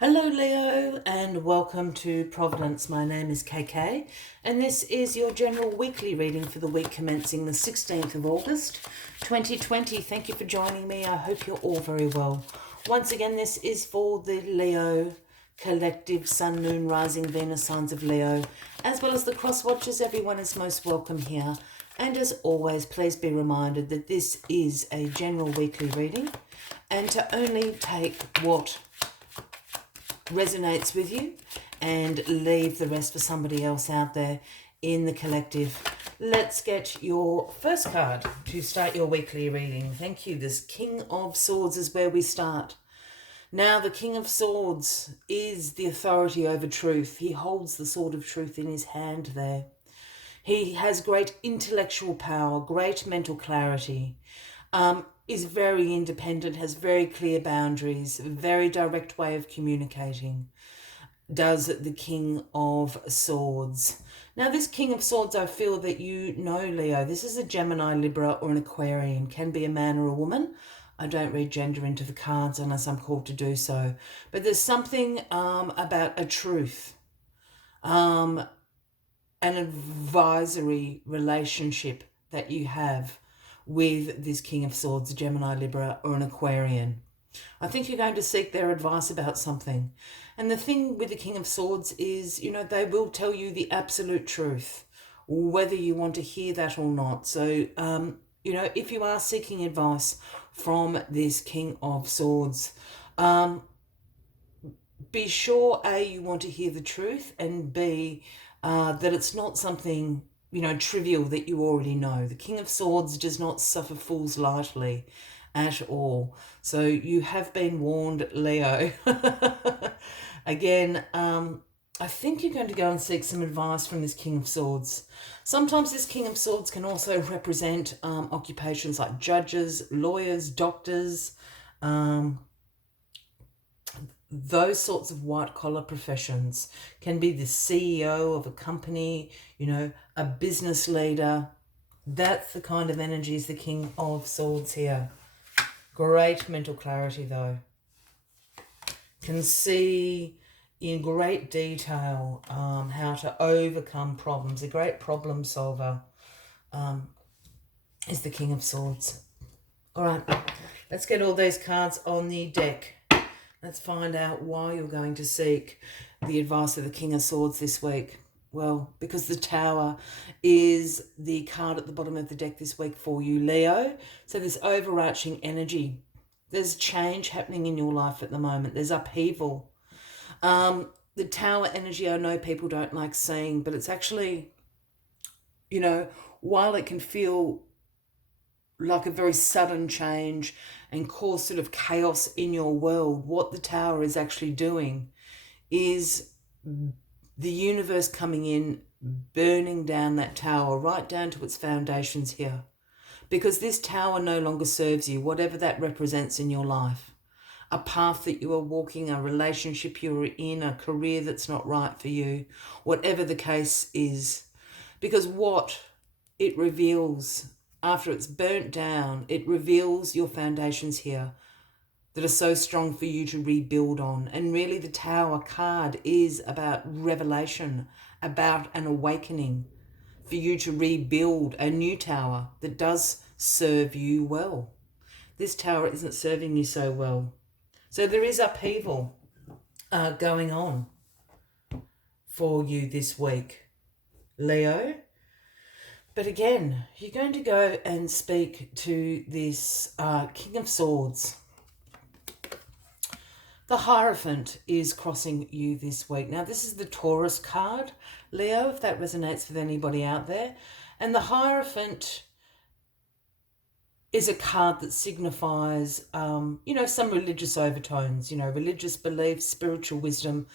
Hello, Leo, and welcome to Providence. My name is KK, and this is your general weekly reading for the week commencing the 16th of August, 2020. Thank you for joining me. I hope you're all very well. Once again, this is for the Leo collective, Sun, Moon, Rising, Venus signs of Leo, as well as the cross watchers. Everyone is most welcome here. And as always, please be reminded that this is a general weekly reading and to only take what resonates with you and leave the rest for somebody else out there in the collective. Let's get your first card to start your weekly reading. Thank you. This King of Swords is where we start. Now, the King of Swords is the authority over truth. He holds the sword of truth in his hand there. He has great intellectual power, great mental clarity, is very independent, has very clear boundaries, very direct way of communicating, does the King of Swords. Now, this King of Swords, I feel that you know, Leo, this is a Gemini, Libra, or an Aquarian, can be a man or a woman. I don't read gender into the cards unless I'm called to do so. But there's something about a truth, an advisory relationship that you have with this King of Swords, Gemini, Libra, or an Aquarian. I think you're going to seek their advice about something. And the thing with the King of Swords is, they will tell you the absolute truth, whether you want to hear that or not. So, if you are seeking advice from this King of Swords, be sure, A, you want to hear the truth, and B, that it's not something trivial that you already know. The King of Swords does not suffer fools lightly at all. So you have been warned, Leo. Again, I think you're going to go and seek some advice from this King of Swords. Sometimes this King of Swords can also represent occupations like judges, lawyers, doctors, those sorts of white-collar professions. Can be the CEO of a company, a business leader. That's the kind of energies the King of Swords here. Great mental clarity, though. Can see in great detail how to overcome problems. A great problem solver is the King of Swords. All right, let's get all these cards on the deck. Let's find out why you're going to seek the advice of the King of Swords this week. Well, because the Tower is the card at the bottom of the deck this week for you, Leo. So this overarching energy. There's change happening in your life at the moment. There's upheaval. The Tower energy, I know people don't like seeing, but it's actually, while it can feel like a very sudden change and cause sort of chaos in your world, what the Tower is actually doing is the universe coming in, burning down that tower right down to its foundations here. Because this tower no longer serves you, whatever that represents in your life. A path that you are walking, a relationship you're in, a career that's not right for you, whatever the case is. Because what it reveals after it's burnt down, it reveals your foundations here that are so strong for you to rebuild on. And really the Tower card is about revelation, about an awakening, for you to rebuild a new tower that does serve you well. This tower isn't serving you so well. So there is upheaval going on for you this week, Leo. But again, you're going to go and speak to this King of Swords. The Hierophant is crossing you this week. Now, this is the Taurus card, Leo, if that resonates with anybody out there. And the Hierophant is a card that signifies, some religious overtones, religious beliefs, spiritual wisdom,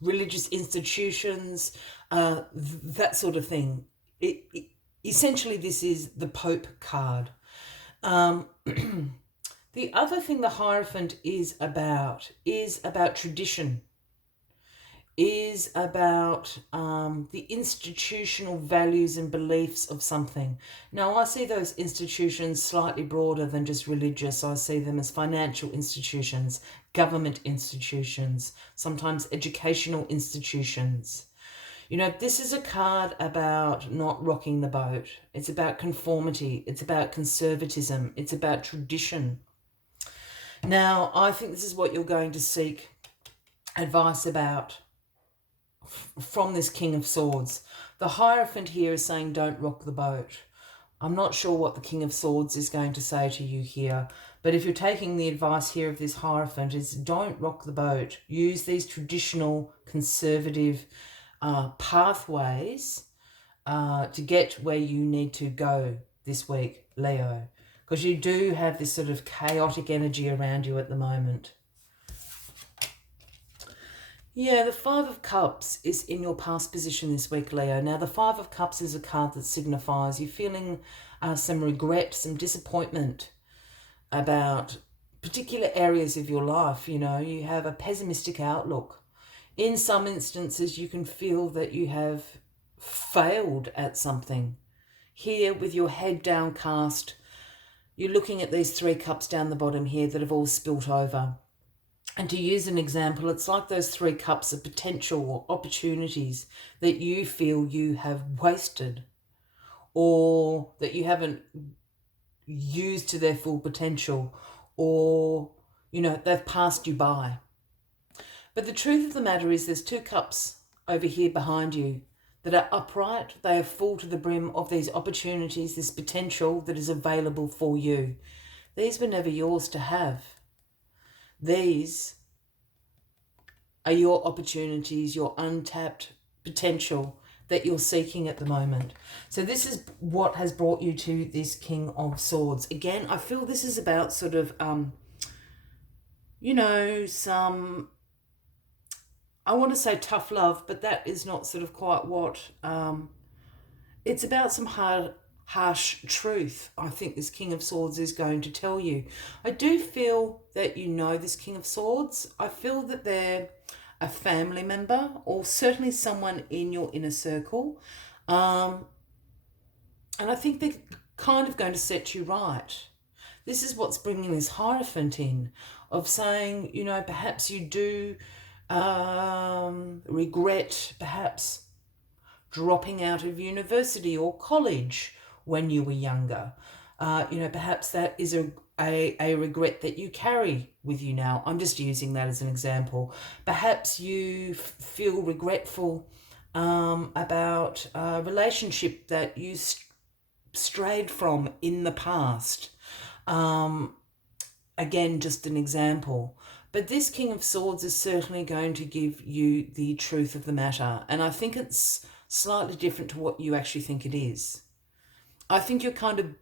religious institutions, that sort of thing. Essentially, this is the Pope card. The other thing the Hierophant is about tradition. is about the institutional values and beliefs of something. Now, I see those institutions slightly broader than just religious. I see them as financial institutions, government institutions, sometimes educational institutions. You know, this is a card about not rocking the boat. It's about conformity. It's about conservatism. It's about tradition. Now, I think this is what you're going to seek advice about from this King of Swords. The Hierophant here is saying don't rock the boat. I'm not sure what the King of Swords is going to say to you here, but if you're taking the advice here of this Hierophant, is don't rock the boat. Use these traditional conservative pathways to get where you need to go this week, Leo, because you do have this sort of chaotic energy around you at the moment. Yeah, the Five of Cups is in your past position this week, Leo. Now, the Five of Cups is a card that signifies you feeling some regret, some disappointment about particular areas of your life. You know, you have a pessimistic outlook. In some instances, you can feel that you have failed at something. Here, with your head downcast, you're looking at these 3 cups down the bottom here that have all spilt over. And to use an example, it's like those 3 cups of potential or opportunities that you feel you have wasted or that you haven't used to their full potential, or, you know, they've passed you by. But the truth of the matter is there's 2 cups over here behind you that are upright. They are full to the brim of these opportunities, this potential that is available for you. These were never yours to have. These are your opportunities, your untapped potential that you're seeking at the moment. So this is what has brought you to this King of Swords. Again, I feel this is about sort of, you know, some, I want to say tough love, but that is not sort of quite what, it's about some harsh truth, I think this King of Swords is going to tell you. I do feel that you know this King of Swords. I feel that they're a family member or certainly someone in your inner circle. And I think they're kind of going to set you right. This is what's bringing this Hierophant in, of saying, you know, perhaps you do regret perhaps dropping out of university or college when you were younger. You know, perhaps that is a regret that you carry with you now. I'm just using that as an example. Perhaps you feel regretful about a relationship that you strayed from in the past. Again, just an example. But this King of Swords is certainly going to give you the truth of the matter. And I think it's slightly different to what you actually think it is. I think you're kind of,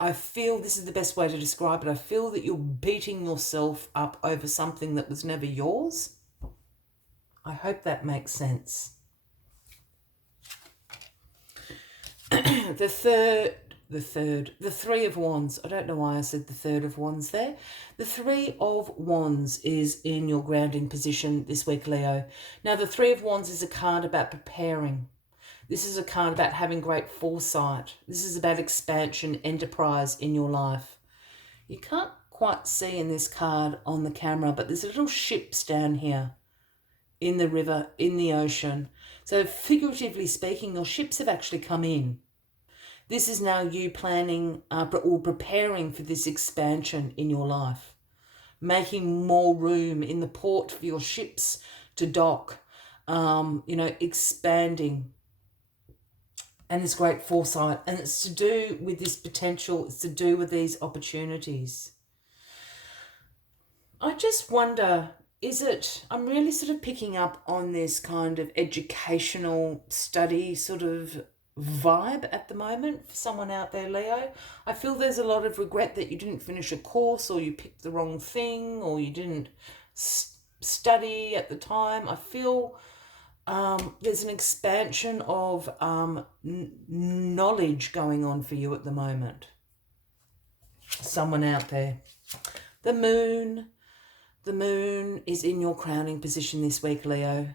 I feel this is the best way to describe it. I feel that you're beating yourself up over something that was never yours. I hope that makes sense. The Three of Wands. I don't know why I said the Third of Wands there. The Three of Wands is in your grounding position this week, Leo. Now, the Three of Wands is a card about preparing. This is a card about having great foresight. This is about expansion, enterprise in your life. You can't quite see in this card on the camera, but there's little ships down here in the river, in the ocean. So figuratively speaking, your ships have actually come in. This is now you planning or preparing for this expansion in your life, making more room in the port for your ships to dock, you know, expanding. And this great foresight. And it's to do with this potential. It's to do with these opportunities. I just wonder, is it, I'm really sort of picking up on this kind of educational study sort of vibe at the moment for someone out there, Leo. I feel there's a lot of regret that you didn't finish a course, or you picked the wrong thing, or you didn't study at the time. I feel there's an expansion of knowledge going on for you at the moment. Someone out there. The Moon, The moon is in your crowning position this week, Leo.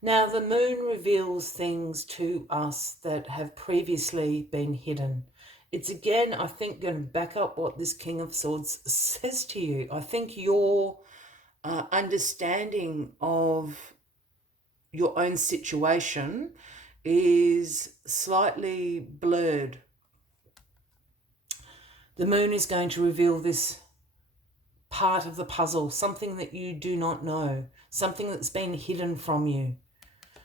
Now, the moon reveals things to us that have previously been hidden. It's again, I think, going to back up what this King of Swords says to you. I think your understanding of your own situation is slightly blurred. The moon is going to reveal this part of the puzzle, something that you do not know, something that's been hidden from you.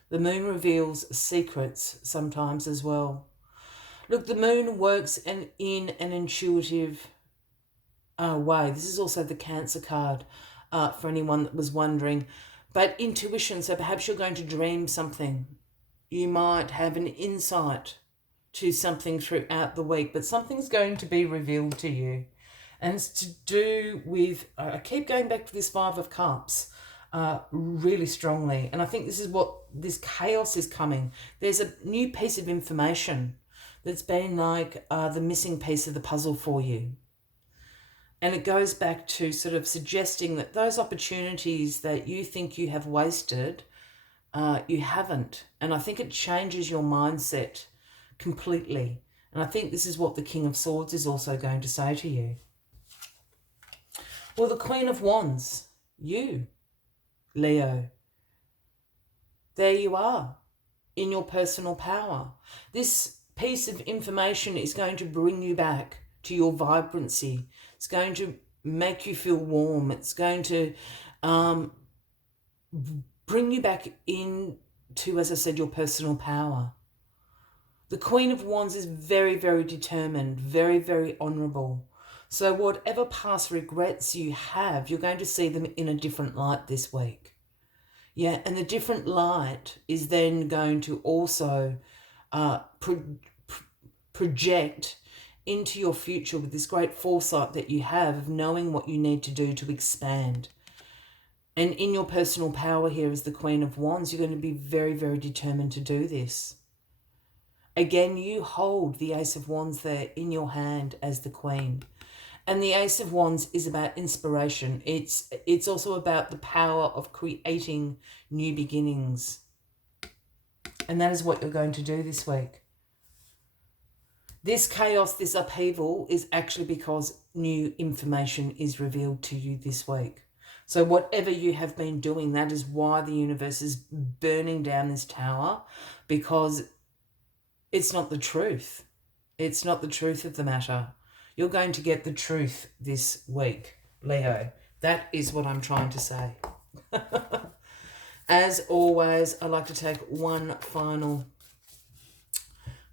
The moon reveals secrets sometimes as well. Look, the moon works in an intuitive way. This is also the Cancer card for anyone that was wondering. But intuition, so perhaps you're going to dream something. You might have an insight to something throughout the week, but something's going to be revealed to you. And it's to do with, I keep going back to this Five of Cups really strongly. And I think this is what this chaos is coming. There's a new piece of information that's been like the missing piece of the puzzle for you. And it goes back to sort of suggesting that those opportunities that you think you have wasted, you haven't. And I think it changes your mindset completely. And I think this is what the King of Swords is also going to say to you. Well, the Queen of Wands, you, Leo, there you are in your personal power. This piece of information is going to bring you back to your vibrancy. It's going to make you feel warm. It's going to bring you back into, as I said, your personal power. The Queen of Wands is very, very determined, very, very honourable. So whatever past regrets you have, you're going to see them in a different light this week. Yeah, and the different light is then going to also project into your future with this great foresight that you have of knowing what you need to do to expand. And in your personal power here as the Queen of Wands, you're going to be very, very determined to do this. Again, you hold the Ace of Wands there in your hand as the Queen. And the Ace of Wands is about inspiration. It's also about the power of creating new beginnings. And that is what you're going to do this week. This chaos, this upheaval is actually because new information is revealed to you this week. So whatever you have been doing, that is why the universe is burning down this tower, because it's not the truth. It's not the truth of the matter. You're going to get the truth this week, Leo. That is what I'm trying to say. As always, I'd like to take one final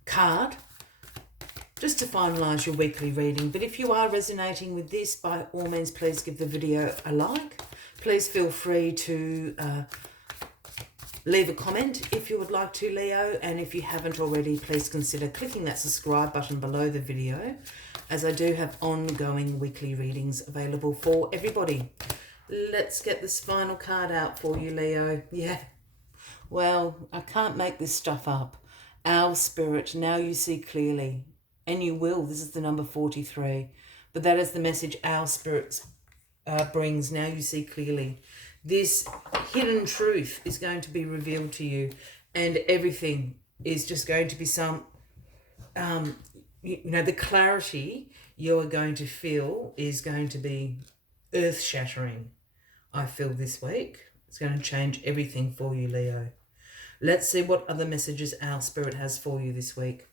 card just to finalise your weekly reading. But if you are resonating with this, by all means, please give the video a like. Please feel free to leave a comment if you would like to, Leo. And if you haven't already, please consider clicking that subscribe button below the video, as I do have ongoing weekly readings available for everybody. Let's get this final card out for you, Leo. Yeah, well, I can't make this stuff up. Our spirit, now you see clearly. And you will. This is the number 43. But that is the message our spirit brings. Now you see clearly. This hidden truth is going to be revealed to you. And everything is just going to be some, the clarity you are going to feel is going to be earth-shattering, I feel, this week. It's going to change everything for you, Leo. Let's see what other messages our spirit has for you this week.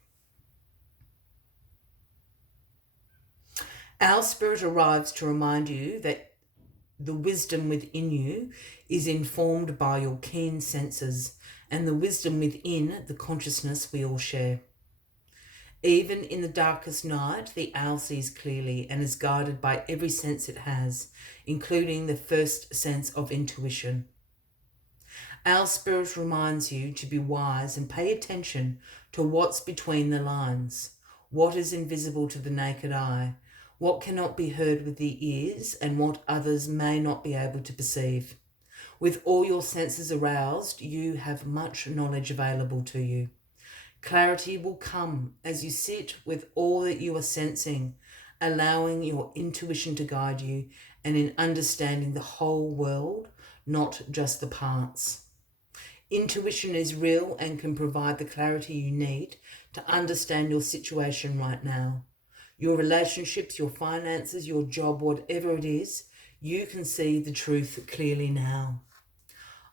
Our spirit arrives to remind you that the wisdom within you is informed by your keen senses and the wisdom within the consciousness we all share. Even in the darkest night, the owl sees clearly and is guided by every sense it has, including the first sense of intuition. Our spirit reminds you to be wise and pay attention to what's between the lines, what is invisible to the naked eye, what cannot be heard with the ears, and what others may not be able to perceive. With all your senses aroused, you have much knowledge available to you. Clarity will come as you sit with all that you are sensing, allowing your intuition to guide you, and in understanding the whole world, not just the parts. Intuition is real and can provide the clarity you need to understand your situation right now. Your relationships, your finances, your job, whatever it is, you can see the truth clearly now.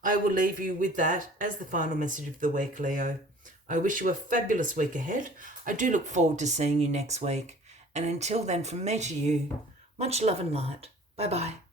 I will leave you with that as the final message of the week, Leo. I wish you a fabulous week ahead. I do look forward to seeing you next week. And until then, from me to you, much love and light. Bye-bye.